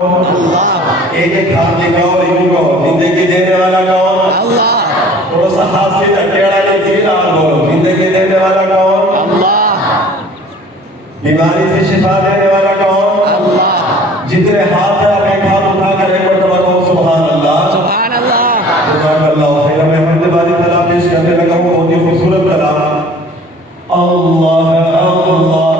अल्लाह। एक एक हाथ दिखाओ इनको जिंदगी देने वाला कौन? अल्लाह। थोड़ा सा हाथ से टेढ़ा लीजिए ना, बोलो जिंदगी देने वाला कौन? अल्लाह। बीमारी से शिफा देने वाला कौन? अल्लाह। जितने हाथ है आप एक हाथ उठा कर एक मरतबा कहो सुभान अल्लाह। सुभान अल्लाह। जज़ाकल्लाह खैर। मैं हमदबाजी कलाम पेश करने लगा हूँ, बहुत ही खूबसूरत कलाम। अल्लाह अल्लाह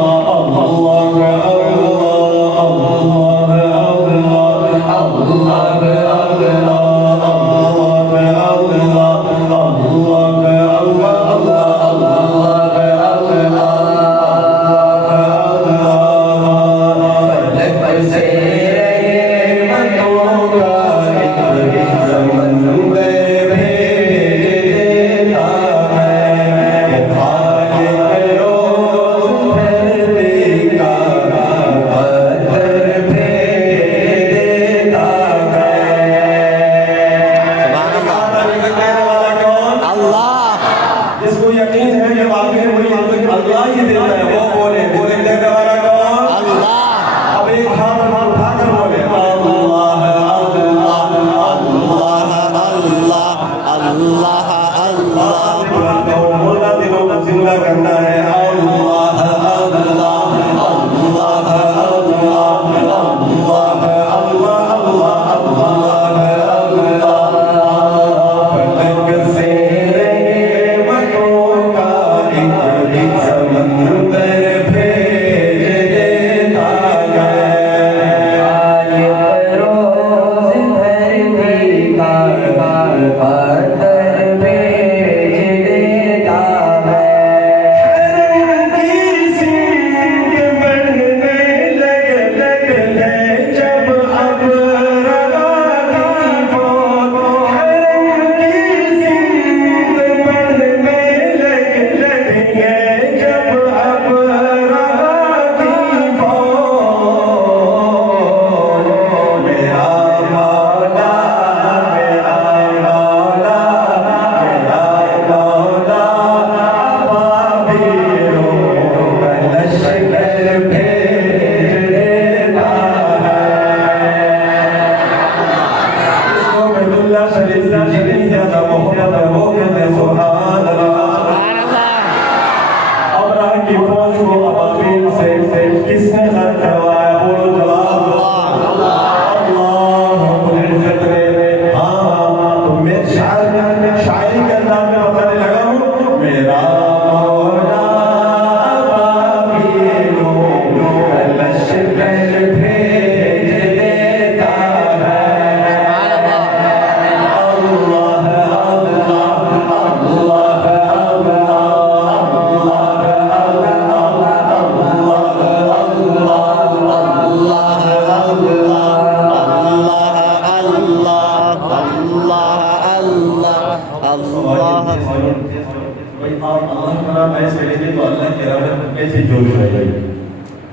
अल्लाह जिसको यकीन है कि वाकई वही अल्लाह ही देता है, वो बोले बोले देने वाला कौन? अल्लाह। अब एक हाथ उठा कर बोले अल्लाह अल्लाह अल्लाह अल्लाह अल्लाह। बोलना दिलों को जिंदा करना है। अल्लाह अल्लाह अल्लाह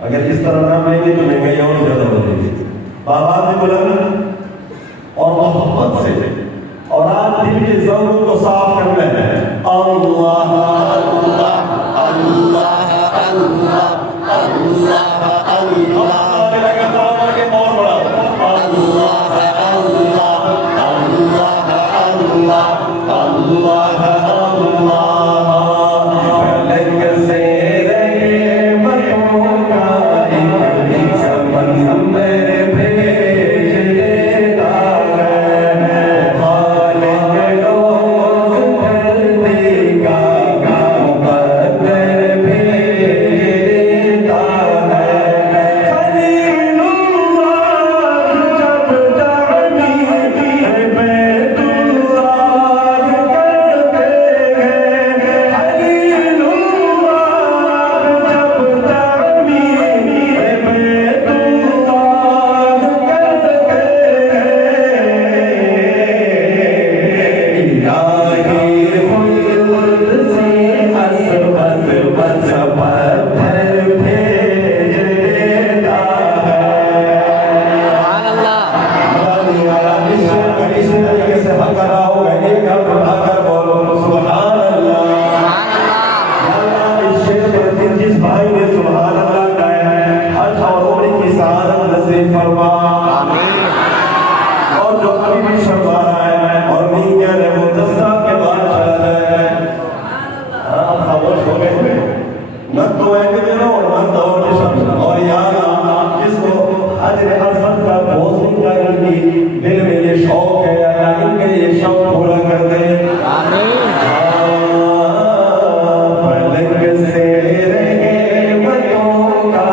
अगर इस तरह ना मानेंगे तो महंगाई और ज्यादा बढ़ेगी। बाबा से बुलंद और मोहब्बत से और आप दिल के ज़ौक़ को साफ करना है। अल्लाह अल्लाह अल्लाह अल्लाह अल्लाह अल्लाह लगातार आगे और बढ़ाओ। अल्लाह अल्लाह अल्लाह अल्लाह अल्लाह अल्लाह भेज दे अजमत का भोजन का इनकी दिल में ये शौक है, अल्लाह इनके ये शौक पूरा कर दे। आमीन। फलक से रहे बतों का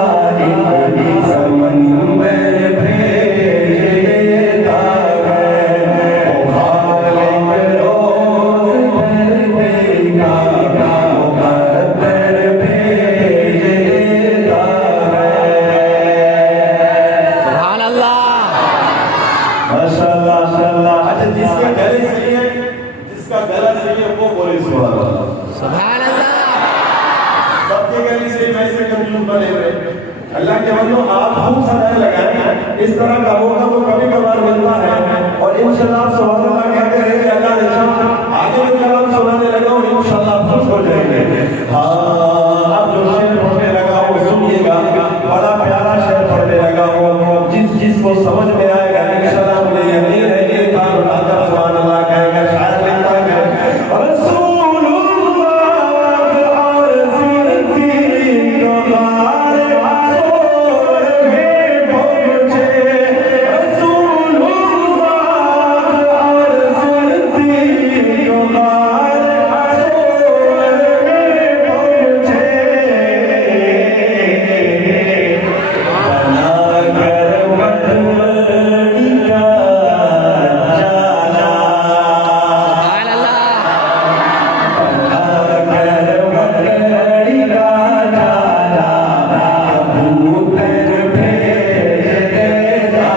इनकी समंदर भेजता है, वो खालिक रोज़ भर देगा, मुक़द्दर भेजता है। सुभान अल्लाह। माशाअल्लाह माशाअल्लाह। अच्छा, जिसका गले सही है, जिसका गला सही है वो बोले सुभान अल्लाह। सुभान अल्लाह। सबके गले से वैसे कंफ्यूज बने हुए। अल्लाह के बंदों, आप खूब सदाएं लगाएं। इस तरह का मौका तो कभी कभार मिलता है और इंशाअल्लाह सुभान अल्लाह कहते रहेंगे। अल्लाह ने चाहा आगे जो कलाम सुनाने लगा हूं, इंशाअल्लाह खुश हो जाएंगे। हाँ, अब जो शेर पढ़ने लगा हूं सुनिएगा, बड़ा प्यारा शेर पढ़ने लगा हूं। जिसको समझ में आएगा इंशाअल्लाह मुझे यकीन है ये काम उठाकर सुभान अल्लाह कहेगा। शायर लिखता है, रसूलुल्लाह और ज़िंदगी को मारे सोर में पहुंचे, रसूलुल्लाह और ज़िंदगी को मारे सोर में पहुंचे, बना कर मदनी का जाला, सुभान अल्लाह। बना कर मदनी का जाला, कबूतर भेज देता है।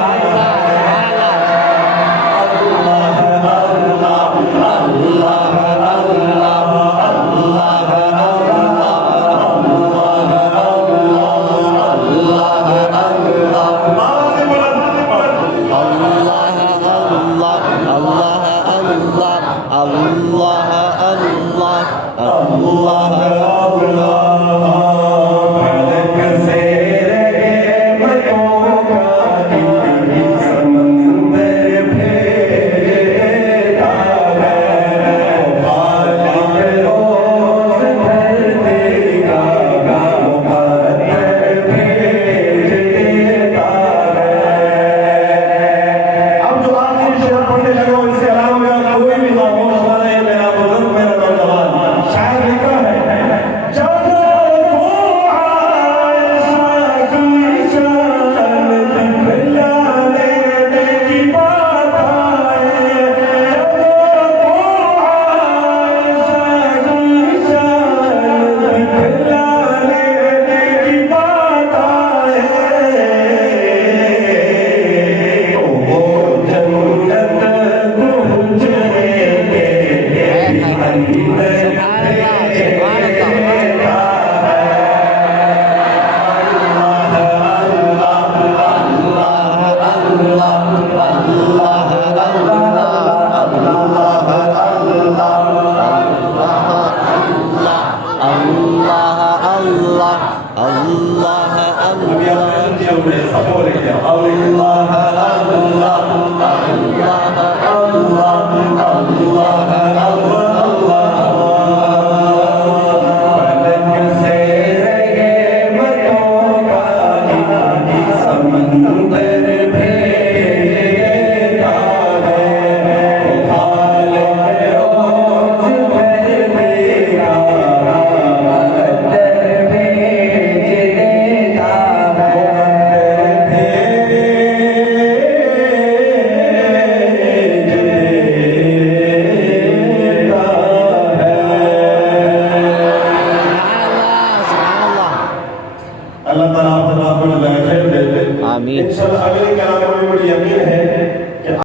अल्लाह अल्लाह फलक से रहे बतों का इनकी समंदर भेजता है, वो खालिक रोज़ भर देगा, मुक़द्दर भेज देता है। अब जो आखिरी शेर पढ़ने लगा हूं, इसके अलावा मेरा कोई भी खामोश ना रहे। मेरा बुजुर्ग, मेरा नौजवान शायर लिखा है, जब को आयशा की शान दिखलाने की बात आए, जब को आयशा की शान दिखलाने की बात आए, वो जन्नत पहुंचेंगे अंदर अभी आप सुनते होंगे, सब बोलेंगे अल्लाह अल्लाह फलक से रहे बतों का इनकी समंदर भेजता है, वो खालिक रोज़ भर देगा, मुक़द्दर भेज देता है, अल्लाह ताला आपको खैर दे दे। आमीन। इंशाअल्लाह अगले कलाम में मुझे यकीन है